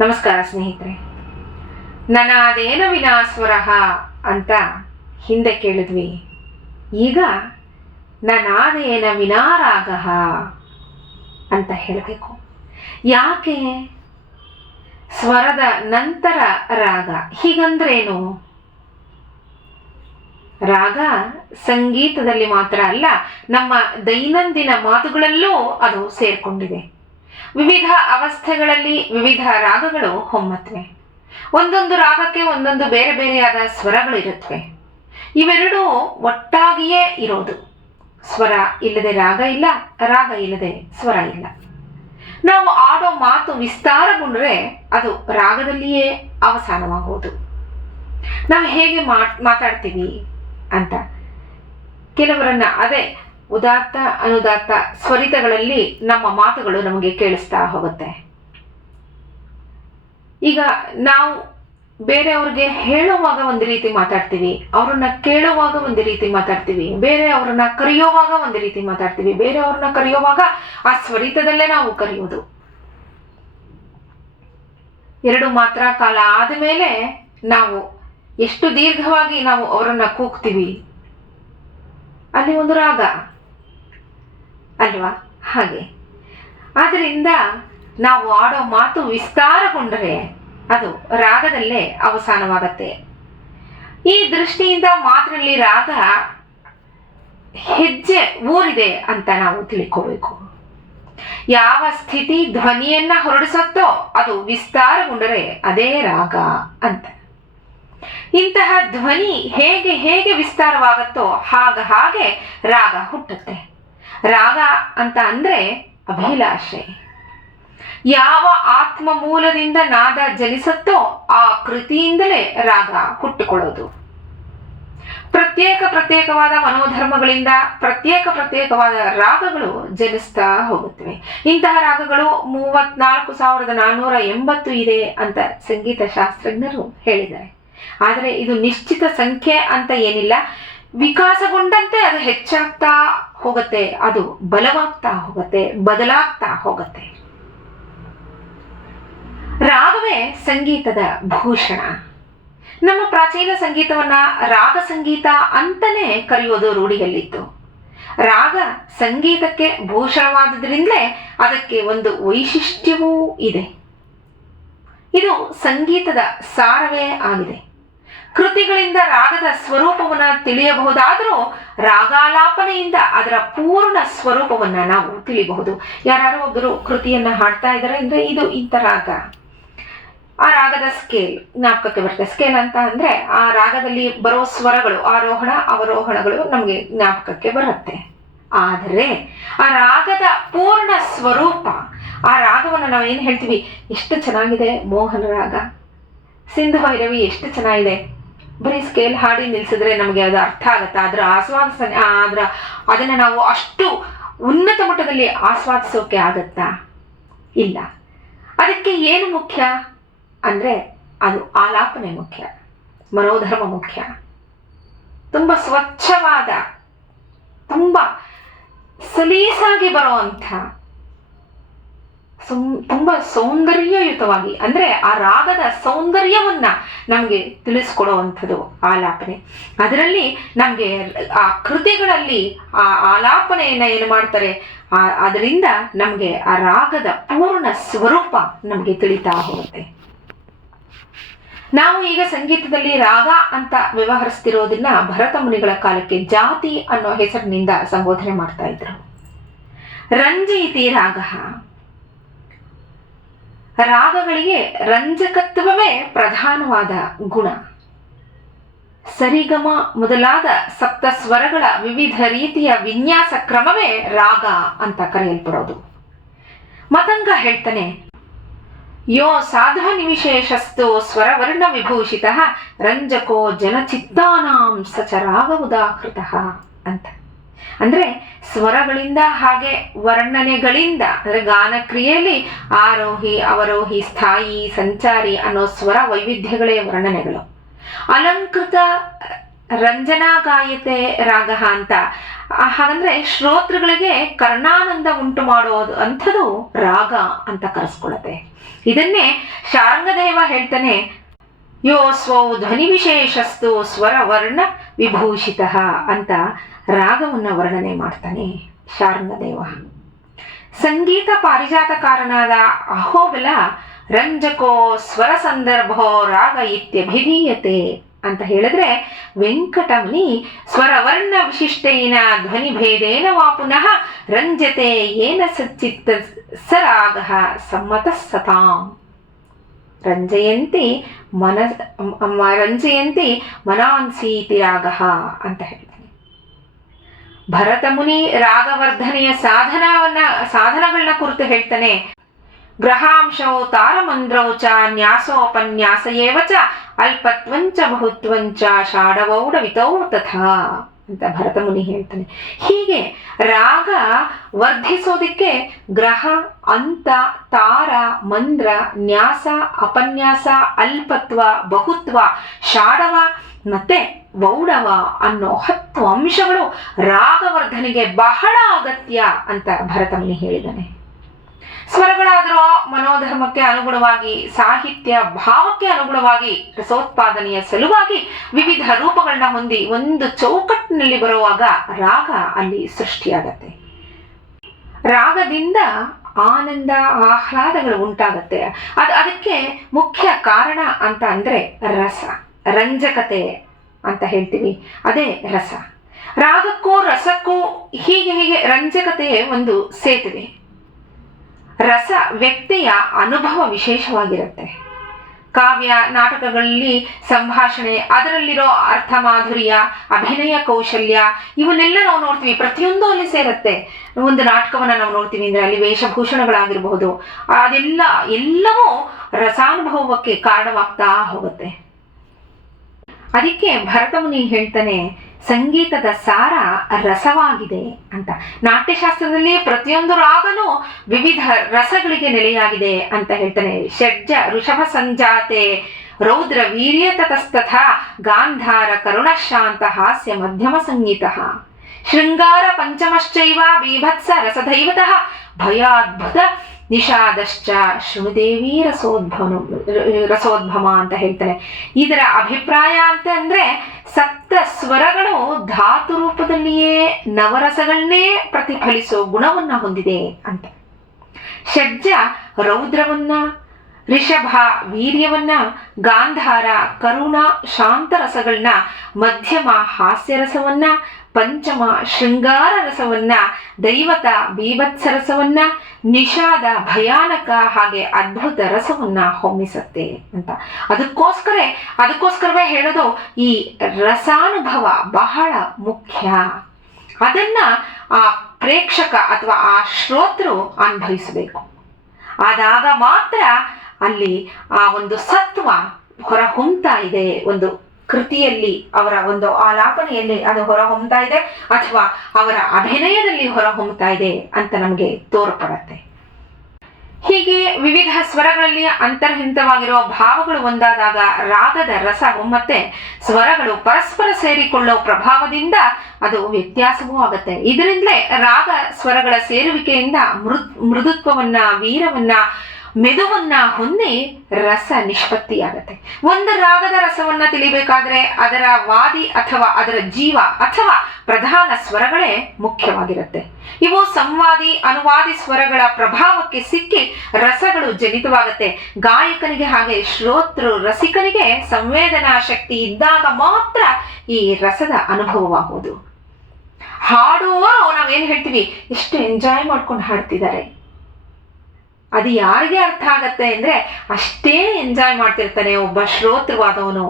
ನಮಸ್ಕಾರ ಸ್ನೇಹಿತರೆ. ನನಾದೇನ ವಿನಾಸ್ವರ ಅಂತ ಹಿಂದೆ ಕೇಳಿದ್ವಿ. ಈಗ ನನಾದೇನ ವಿನಾರಾಗ ಅಂತ ಹೇಳಬೇಕು. ಯಾಕೆ ಸ್ವರದ ನಂತರ ರಾಗ? ಹೀಗಂದ್ರೇನು? ರಾಗ ಸಂಗೀತದಲ್ಲಿ ಮಾತ್ರ ಅಲ್ಲ, ನಮ್ಮ ದೈನಂದಿನ ಮಾತುಗಳಲ್ಲೂ ಅದು ಸೇರ್ಕೊಂಡಿದೆ. ವಿವಿಧ ಅವಸ್ಥೆಗಳಲ್ಲಿ ವಿವಿಧ ರಾಗಗಳು ಹೊಮ್ಮತ್ವೆ. ಒಂದೊಂದು ರಾಗಕ್ಕೆ ಒಂದೊಂದು ಬೇರೆ ಬೇರೆಯಾದ ಸ್ವರಗಳಿರುತ್ತವೆ. ಇವೆರಡೂ ಒಟ್ಟಾಗಿಯೇ ಇರೋದು. ಸ್ವರ ಇಲ್ಲದೆ ರಾಗ ಇಲ್ಲ, ರಾಗ ಇಲ್ಲದೆ ಸ್ವರ ಇಲ್ಲ. ನಾವು ಆಡೋ ಮಾತು ವಿಸ್ತಾರಗೊಂಡ್ರೆ ಅದು ರಾಗದಲ್ಲಿಯೇ ಅವಸಾನವಾಗುವುದು. ನಾವು ಹೇಗೆ ಮಾತಾಡ್ತೀವಿ ಅಂತ ಕೆಲವರನ್ನ ಅದೇ ಉದಾತ್ತ ಅನುದಾತ್ತ ಸ್ವರಿತಗಳಲ್ಲಿ ನಮ್ಮ ಮಾತುಗಳು ನಮಗೆ ಕೇಳಿಸ್ತಾ ಹೋಗುತ್ತೆ. ಈಗ ನಾವು ಬೇರೆಯವ್ರಿಗೆ ಹೇಳುವಾಗ ಒಂದು ರೀತಿ ಮಾತಾಡ್ತೀವಿ, ಅವ್ರನ್ನ ಕೇಳುವಾಗ ಒಂದು ರೀತಿ ಮಾತಾಡ್ತೀವಿ, ಬೇರೆಯವ್ರನ್ನ ಕರೆಯುವಾಗ ಒಂದು ರೀತಿ ಮಾತಾಡ್ತೀವಿ, ಬೇರೆಯವ್ರನ್ನ ಕರೆಯುವಾಗ ಆ ಸ್ವರಿತದಲ್ಲೇ ನಾವು ಕರೆಯೋದು. ಎರಡು ಮಾತ್ರ ಕಾಲ ಆದಮೇಲೆ ನಾವು ಎಷ್ಟು ದೀರ್ಘವಾಗಿ ನಾವು ಅವರನ್ನ ಕೂಗ್ತೀವಿ, ಅಲ್ಲಿ ಒಂದು ರಾಗ ಅಲ್ವಾ? ಹಾಗೆ ಆದ್ದರಿಂದ ನಾವು ಆಡೋ ಮಾತು ವಿಸ್ತಾರಗೊಂಡರೆ ಅದು ರಾಗದಲ್ಲೇ ಅವಸಾನವಾಗತ್ತೆ. ಈ ದೃಷ್ಟಿಯಿಂದ ಮಾತಿನಲ್ಲಿ ರಾಗ ಹೆಜ್ಜೆ ಊರಿದೆ ಅಂತ ನಾವು ತಿಳ್ಕೋಬೇಕು. ಯಾವ ಸ್ಥಿತಿ ಧ್ವನಿಯನ್ನ ಹೊರಡಿಸುತ್ತೋ ಅದು ವಿಸ್ತಾರಗೊಂಡರೆ ಅದೇ ರಾಗ ಅಂತ. ಇಂತಹ ಧ್ವನಿ ಹೇಗೆ ಹೇಗೆ ವಿಸ್ತಾರವಾಗುತ್ತೋ ಹಾಗೆ ರಾಗ ಹುಟ್ಟುತ್ತೆ. ರಾಗ ಅಂತ ಅಂದ್ರೆ ಅಭಿಲಾಷೆ. ಯಾವ ಆತ್ಮ ಮೂಲದಿಂದ ನಾದ ಜನಿಸುತ್ತೋ ಆ ಕೃತಿಯಿಂದಲೇ ರಾಗ ಹುಟ್ಟುಕೊಳ್ಳೋದು. ಪ್ರತ್ಯೇಕವಾದ ಮನೋಧರ್ಮಗಳಿಂದ ಪ್ರತ್ಯೇಕವಾದ ರಾಗಗಳು ಜನಿಸ್ತಾ ಹೋಗುತ್ತವೆ. ಇಂತಹ ರಾಗಗಳು 34,480 ಇದೆ ಅಂತ ಸಂಗೀತ ಶಾಸ್ತ್ರಜ್ಞರು ಹೇಳಿದ್ದಾರೆ. ಆದರೆ ಇದು ನಿಶ್ಚಿತ ಸಂಖ್ಯೆ ಅಂತ ಏನಿಲ್ಲ. ವಿಕಾಸಗೊಂಡಂತೆ ಅದು ಹೆಚ್ಚಾಗ್ತಾ ಹೋಗುತ್ತೆ, ಅದು ಬಲವಾಗ್ತಾ ಹೋಗುತ್ತೆ, ಬದಲಾಗ್ತಾ ಹೋಗುತ್ತೆ. ರಾಗವೇ ಸಂಗೀತದ ಭೂಷಣ. ನಮ್ಮ ಪ್ರಾಚೀನ ಸಂಗೀತವನ್ನ ರಾಗ ಸಂಗೀತ ಅಂತಾನೆ ಕರೆಯೋದು ರೂಢಿಯಲ್ಲಿತ್ತು. ರಾಗ ಸಂಗೀತಕ್ಕೆ ಭೂಷಣವಾದುದರಿಂದಲೇ ಅದಕ್ಕೆ ಒಂದು ವೈಶಿಷ್ಟ್ಯವೂ ಇದೆ. ಇದು ಸಂಗೀತದ ಸಾರವೇ ಆಗಿದೆ. ಕೃತಿಗಳಿಂದ ರಾಗದ ಸ್ವರೂಪವನ್ನ ತಿಳಿಯಬಹುದಾದರೂ ರಾಗಾಲಾಪನೆಯಿಂದ ಅದರ ಪೂರ್ಣ ಸ್ವರೂಪವನ್ನ ನಾವು ತಿಳಿಯಬಹುದು. ಯಾರು ಒಬ್ಬರು ಕೃತಿಯನ್ನ ಹಾಡ್ತಾ ಇದ್ದಾರೆ ಅಂದ್ರೆ ಇದು ಇಂಥ ರಾಗ, ಆ ರಾಗದ ಸ್ಕೇಲ್ ಜ್ಞಾಪಕಕ್ಕೆ ಬರುತ್ತೆ. ಸ್ಕೇಲ್ ಅಂತ ಅಂದ್ರೆ ಆ ರಾಗದಲ್ಲಿ ಬರೋ ಸ್ವರಗಳು, ಆರೋಹಣ ಅವರೋಹಣಗಳು ನಮಗೆ ಜ್ಞಾಪಕಕ್ಕೆ ಬರುತ್ತೆ. ಆದರೆ ಆ ರಾಗದ ಪೂರ್ಣ ಸ್ವರೂಪ, ಆ ರಾಗವನ್ನು ನಾವು ಏನು ಹೇಳ್ತೀವಿ, ಎಷ್ಟು ಚೆನ್ನಾಗಿದೆ ಮೋಹನ ರಾಗ, ಸಿಂಧು ಭೈರವಿ ಎಷ್ಟು ಚೆನ್ನಾಗಿದೆ, ಬರೀ ಸ್ಕೇಲ್ ಹಾಡಿ ನಿಲ್ಸಿದ್ರೆ ನಮಗೆ ಅದು ಅರ್ಥ ಆಗುತ್ತಾ? ಅದರ ಅದನ್ನ ನಾವು ಅಷ್ಟು ಉನ್ನತ ಮಟ್ಟದಲ್ಲಿ ಆಸ್ವಾದಿಸೋಕೆ ಆಗತ್ತಾ? ಇಲ್ಲ. ಅದಕ್ಕೆ ಏನು ಮುಖ್ಯ ಅಂದ್ರೆ ಅದು ಆಲಾಪನೆ ಮುಖ್ಯ, ಮನೋಧರ್ಮ ಮುಖ್ಯ. ತುಂಬಾ ಸ್ವಚ್ಛವಾದ, ತುಂಬಾ ಸಲೀಸಾಗಿ ಬರುವಂಥ, ತುಂಬಾ ಸೌಂದರ್ಯಯುತವಾಗಿ, ಅಂದ್ರೆ ಆ ರಾಗದ ಸೌಂದರ್ಯವನ್ನ ನಮಗೆ ತಿಳಿಸ್ಕೊಡುವಂಥದ್ದು ಆಲಾಪನೆ. ಅದರಲ್ಲಿ ನಮಗೆ ಆ ಕೃತಿಗಳಲ್ಲಿ ಆ ಆಲಾಪನೆಯನ್ನ ಏನು ಮಾಡ್ತಾರೆ, ಅದರಿಂದ ನಮಗೆ ಆ ರಾಗದ ಪೂರ್ಣ ಸ್ವರೂಪ ನಮಗೆ ತಿಳಿತಾ ಹೋಗುತ್ತೆ. ನಾವು ಈಗ ಸಂಗೀತದಲ್ಲಿ ರಾಗ ಅಂತ ವ್ಯವಹರಿಸ್ತಿರೋದನ್ನ ಭರತ ಮುನಿಗಳ ಕಾಲಕ್ಕೆ ಜಾತಿ ಅನ್ನೋ ಹೆಸರಿನಿಂದ ಸಂಬೋಧನೆ ಮಾಡ್ತಾ ಇದ್ರು. ರಂಜಯಿತಿ ರಾಗ. ರಾಗಗಳಿಗೆ ರಂಜಕತ್ವವೇ ಪ್ರಧಾನವಾದ ಗುಣ. ಸರಿಗಮ ಮೊದಲಾದ ಸಪ್ತ ಸ್ವರಗಳ ವಿವಿಧ ರೀತಿಯ ವಿನ್ಯಾಸ ಕ್ರಮವೇ ರಾಗ ಅಂತ ಕರೆಯಲ್ಪಡೋದು. ಮತಂಗ ಹೇಳ್ತಾನೆ, ಯೋ ಸಾಧವ ನಿವಿಶೇಷಸ್ತು ಸ್ವರವರ್ಣ ವಿಭೂಷಿತ ರಂಜಕೋ ಜನಚಿತ್ತಾನಾಂ ಸಚ ರಾಗ ಉದಾಹೃತಃ ಅಂತ. ಅಂದ್ರೆ ಸ್ವರಗಳಿಂದ ಹಾಗೆ ವರ್ಣನೆಗಳಿಂದ, ಅಂದ್ರೆ ಗಾನ ಕ್ರಿಯೆಯಲ್ಲಿ ಆರೋಹಿ ಅವರೋಹಿ ಸ್ಥಾಯಿ ಸಂಚಾರಿ ಅನ್ನೋ ಸ್ವರ ವೈವಿಧ್ಯಗಳೇ ವರ್ಣನೆಗಳು. ಅಲಂಕೃತ ರಂಜನಾಗಾಯತೆ ರಾಗ ಅಂತ, ಹಾಗಂದ್ರೆ ಶ್ರೋತೃಗಳಿಗೆ ಕರ್ಣಾನಂದ ಉಂಟು ಮಾಡೋದು ಅಂಥದ್ದು ರಾಗ ಅಂತ ಕರೆಸ್ಕೊಳತ್ತೆ. ಇದನ್ನೇ ಶಾರಂಗದೇವ ಹೇಳ್ತಾನೆ, ಯೋ ಸ್ವೌ ಧ್ವನಿ ವಿಶೇಷಸ್ತು ಸ್ವರ ವರ್ಣ ವಿಭೂಷಿತ ಅಂತ ರಾಗವನ್ನು ವರ್ಣನೆ ಮಾಡ್ತಾನೆ ಶಾರಂಗದೇವ. ಸಂಗೀತ ಪಾರಿಜಾತಕಾರನಾದ ಅಹೋಬಲ ರಂಜಕೋ ಸ್ವರ ಸಂದರ್ಭೋ ರಾಗ ಇತ್ಯಭಿಧೀಯತೆ ಅಂತ ಹೇಳಿದ್ರೆ, ವೆಂಕಟಮುನಿ ಸ್ವರವರ್ಣ ವಿಶಿಷ್ಟೇನ ಧ್ವನಿ ಭೇದೇನ ವಾ ಪುನಃ ರಂಜತೆ ಏನ ಸಚ್ಚಿತ್ತ ಸರಾಗ ಸಮ್ಮತ ಸತಾಂ ರಂಜಯಂತಿ ಮನಾನ್ಸೀತಿ ರಾಗ ಅಂತ ಹೇಳ್ತಾನೆ. ಭರತ ಮುನಿ ರಾಗವರ್ಧನೆಯ ಸಾಧನಗಳನ್ನ ಕುರಿತು ಹೇಳ್ತಾನೆ, ಗ್ರಹಾಂಶೌ ತಾರಮಂದ್ರೌ ಚ ನ್ಯಾಸೋಪನ್ಯಾಸ ಏವ ಚ ಅಲ್ಪತ್ವಂಚ ಬಹುತ್ವಂಚ ಷಾಡವೌಡ ವಿತೌ ತಥಾ ಅಂತ ಭರತ ಮುನಿ ಹೇಳ್ತಾನೆ. ಹೀಗೆ ರಾಗ ವರ್ಧಿಸೋದಿಕ್ಕೆ ಗ್ರಹ, ಅಂತ, ತಾರ, ಮಂದ್ರ, ನ್ಯಾಸ, ಅಪನ್ಯಾಸ, ಅಲ್ಪತ್ವ, ಬಹುತ್ವ, ಷಾಡವ ಮತ್ತೆ ವೌಡವ ಅನ್ನೋ 10 ಅಂಶಗಳು ರಾಗವರ್ಧನೆಗೆ ಬಹಳ ಅಗತ್ಯ ಅಂತ ಭರತ ಮುನಿ ಹೇಳಿದ್ದಾನೆ. ಸ್ವರಗಳಾದರೂ ಮನೋಧರ್ಮಕ್ಕೆ ಅನುಗುಣವಾಗಿ, ಸಾಹಿತ್ಯ ಭಾವಕ್ಕೆ ಅನುಗುಣವಾಗಿ, ರಸೋತ್ಪಾದನೆಯ ಸಲುವಾಗಿ ವಿವಿಧ ರೂಪಗಳನ್ನ ಹೊಂದಿ ಒಂದು ಚೌಕಟ್ಟಿನಲ್ಲಿ ಬರುವಾಗ ರಾಗ ಅಲ್ಲಿ ಸೃಷ್ಟಿಯಾಗತ್ತೆ. ರಾಗದಿಂದ ಆನಂದ ಆಹ್ಲಾದಗಳು ಉಂಟಾಗತ್ತೆ. ಅದಕ್ಕೆ ಮುಖ್ಯ ಕಾರಣ ಅಂತ ಅಂದ್ರೆ ರಸ, ರಂಜಕತೆ ಅಂತ ಹೇಳ್ತೀವಿ, ಅದೇ ರಸ. ರಾಗಕ್ಕೂ ರಸಕ್ಕೂ ಹೀಗೆ ರಂಜಕತೆ ಒಂದು ಸೇತುವೆ. ರಸ ವ್ಯಕ್ತಿಯ ಅನುಭವ ವಿಶೇಷವಾಗಿರುತ್ತೆ. ಕಾವ್ಯ ನಾಟಕಗಳಲ್ಲಿ ಸಂಭಾಷಣೆ, ಅದರಲ್ಲಿರೋ ಅರ್ಥ ಮಾಧುರ್ಯ, ಅಭಿನಯ ಕೌಶಲ್ಯ ಇವನ್ನೆಲ್ಲ ನಾವು ನೋಡ್ತೀವಿ. ಪ್ರತಿಯೊಂದು ಅಲ್ಲಿ ಸೇರುತ್ತೆ. ಒಂದು ನಾಟಕವನ್ನ ನಾವು ನೋಡ್ತೀವಿ ಅಂದ್ರೆ ಅಲ್ಲಿ ವೇಷಭೂಷಣಗಳಾಗಿರಬಹುದು, ಎಲ್ಲವೂ ರಸಾನುಭವಕ್ಕೆ ಕಾರಣವಾಗ್ತಾ ಹೋಗುತ್ತೆ. ಅದಕ್ಕೆ ಭರತ ಮುನಿ ಹೇಳ್ತಾನೆ, ಸಂಗೀತದ ಸಾರ ರಸವಾಗಿದೆ ಅಂತ. ನಾಟ್ಯಶಾಸ್ತ್ರದಲ್ಲಿ ಪ್ರತಿಯೊಂದು ರಾಗನೂ ವಿವಿಧ ರಸಗಳಿಗೆ ನೆಲೆಯಾಗಿದೆ ಅಂತ ಹೇಳ್ತಾನೆ. ಷಡ್ಜ ಋಷಭ ಸಂಜಾತೆ ರೌದ್ರ ವೀರ್ಯ ತತಸ್ತಥ ಗಾಂಧಾರ ಕರುಣಶಾಂತ ಹಾಸ್ಯ ಮಧ್ಯಮ ಸಂಗೀತ ಶೃಂಗಾರ ಪಂಚಮಶ್ಚೈವ ಬೀಭತ್ಸ ರಸದೈವತಃ ಭಯಾದ್ಭುತ ನಿಷಾದಶ್ಚ ಶೃಣುದೇವಿ ರಸೋದ್ಭಮ ಅಂತ ಹೇಳ್ತಾನೆ. ಇದರ ಅಭಿಪ್ರಾಯ ಅಂತ ಅಂದ್ರೆ, ಸಪ್ತ ಸ್ವರಗಳು ಧಾತು ರೂಪದಲ್ಲಿಯೇ ನವರಸಗಳನ್ನೇ ಪ್ರತಿಫಲಿಸೋ ಗುಣವನ್ನ ಹೊಂದಿದೆ ಅಂತ. ಷಡ್ಜ ರೌದ್ರವನ್ನ, ರಿಷಭ ವೀರ್ಯವನ್ನ, ಗಾಂಧಾರ ಕರುಣ ಶಾಂತ ರಸಗಳನ್ನ, ಮಧ್ಯಮ ಹಾಸ್ಯರಸವನ್ನ, ಪಂಚಮ ಶೃಂಗಾರ ರಸವನ್ನ, ದೈವತ ಬೀಭತ್ಸ ರಸವನ್ನ, ನಿಷಾದ ಭಯಾನಕ ಹಾಗೆ ಅದ್ಭುತ ರಸವನ್ನ ಹೊಮ್ಮಿಸತ್ತೆ ಅಂತ. ಅದಕ್ಕೋಸ್ಕರವೇ ಹೇಳೋದು ಈ ರಸಾನುಭವ ಬಹಳ ಮುಖ್ಯ. ಅದನ್ನ ಆ ಪ್ರೇಕ್ಷಕ ಅಥವಾ ಆ ಶ್ರೋತೃ ಅನುಭವಿಸಬೇಕು. ಆದಾಗ ಮಾತ್ರ ಅಲ್ಲಿ ಆ ಒಂದು ಸತ್ವ ಹೊರ ಹೊಮ್ತಾ ಇದೆ, ಒಂದು ಕೃತಿಯಲ್ಲಿ ಅವರ ಒಂದು ಆಲಾಪನೆಯಲ್ಲಿ ಅದು ಹೊರ ಹೊಮ್ತಾ ಇದೆ, ಅಥವಾ ಅವರ ಅಭಿನಯದಲ್ಲಿ ಹೊರ ಹೊಮ್ತಾ ಇದೆ ಅಂತ ನಮಗೆ ತೋರ್ಪಡತ್ತೆ. ಹೀಗೆ ವಿವಿಧ ಸ್ವರಗಳಲ್ಲಿ ಅಂತರ್ಹಿತವಾಗಿರುವ ಭಾವಗಳು ಒಂದಾದಾಗ ರಾಗದ ರಸ ಹೊಮ್ಮತ್ತೆ. ಸ್ವರಗಳು ಪರಸ್ಪರ ಸೇರಿಕೊಳ್ಳೋ ಪ್ರಭಾವದಿಂದ ಅದು ವ್ಯತ್ಯಾಸವೂ ಆಗತ್ತೆ. ಇದರಿಂದಲೇ ರಾಗ ಸ್ವರಗಳ ಸೇರುವಿಕೆಯಿಂದ ಮೃದುತ್ವವನ್ನ, ವೀರವನ್ನ, ಮೆದುವನ್ನ ಹೊಂದಿ ರಸ ನಿಷ್ಪತ್ತಿಯಾಗತ್ತೆ. ಒಂದು ರಾಗದ ರಸವನ್ನ ತಿಳಿಬೇಕಾದ್ರೆ ಅದರ ವಾದಿ ಅಥವಾ ಅದರ ಜೀವ ಅಥವಾ ಪ್ರಧಾನ ಸ್ವರಗಳೇ ಮುಖ್ಯವಾಗಿರುತ್ತೆ. ಇವು ಸಂವಾದಿ ಅನುವಾದಿ ಸ್ವರಗಳ ಪ್ರಭಾವಕ್ಕೆ ಸಿಕ್ಕಿ ರಸಗಳು ಜನಿತವಾಗತ್ತೆ. ಗಾಯಕನಿಗೆ ಹಾಗೆ ಶ್ರೋತೃ ರಸಿಕನಿಗೆ ಸಂವೇದನಾ ಶಕ್ತಿ ಇದ್ದಾಗ ಮಾತ್ರ ಈ ರಸದ ಅನುಭವವಾಗುವುದು. ಹಾಡುವವರು ನಾವೇನು ಹೇಳ್ತೀವಿ, ಎಷ್ಟು ಎಂಜಾಯ್ ಮಾಡ್ಕೊಂಡು ಹಾಡ್ತಿದ್ದಾರೆ, ಅದು ಯಾರಿಗೆ ಅರ್ಥ ಆಗತ್ತೆ ಅಂದ್ರೆ ಅಷ್ಟೇ ಎಂಜಾಯ್ ಮಾಡ್ತಿರ್ತಾನೆ ಒಬ್ಬ ಶ್ರೋತೃವಾದವನು.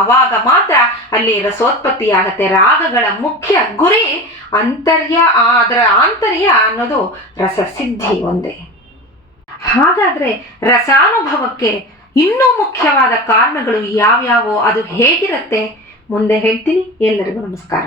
ಅವಾಗ ಮಾತ್ರ ಅಲ್ಲಿ ರಸೋತ್ಪತ್ತಿ ಆಗತ್ತೆ. ರಾಗಗಳ ಮುಖ್ಯ ಗುರಿ ಅದರ ಆಂತರ್ಯ ಅನ್ನೋದು ರಸಸಿದ್ಧಿ ಒಂದೇ. ಹಾಗಾದ್ರೆ ರಸಾನುಭವಕ್ಕೆ ಇನ್ನೂ ಮುಖ್ಯವಾದ ಕಾರಣಗಳು ಯಾವ್ಯಾವೋ, ಅದು ಹೇಗಿರುತ್ತೆ ಮುಂದೆ ಹೇಳ್ತೀನಿ. ಎಲ್ಲರಿಗೂ ನಮಸ್ಕಾರ.